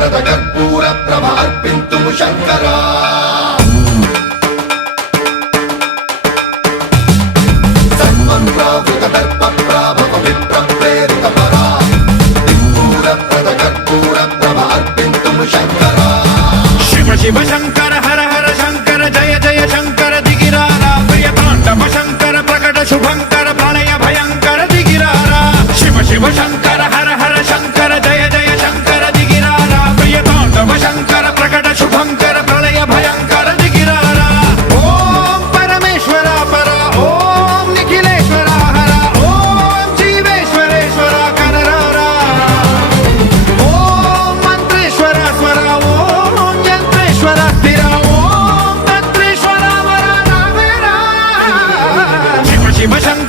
ప్రద కర్పూర ప్రభ అర్పింతుము శంకరా సన్మన్రావృత దర్ప ప్రాభవ విప్ర ప్రేరిత పరా దిక్పూర ప్రద కర్పూర ప్రభ అర్పింతుము శంకరా శివ శివ శంకర హర హర శంకర జయ జయ శంకర దిగిరారా ప్రియ తాండవ శంకర ప్రకట శుభంకర ప్రళయ భయంకర దిగిరారా శివ శివ శంకర హర హర శంకర జయ జయ శంకర దిగిరారా ప్రియ తాండవ శంకర ప్రకట శుభంకర ప్రళయ భయంకర దిగిరారా ఓం పరమేశ్వర పర ఓం నిఖిలేశ్వర హర ఓం జీవేశ్వరేశ్వర కనరారా ఓం మంత్రేశ్వర స్వర ఓం యంత్రేశ్వర స్థిర ఓం తంత్రేశ్వర వర నావేరా శివ శివ శంకర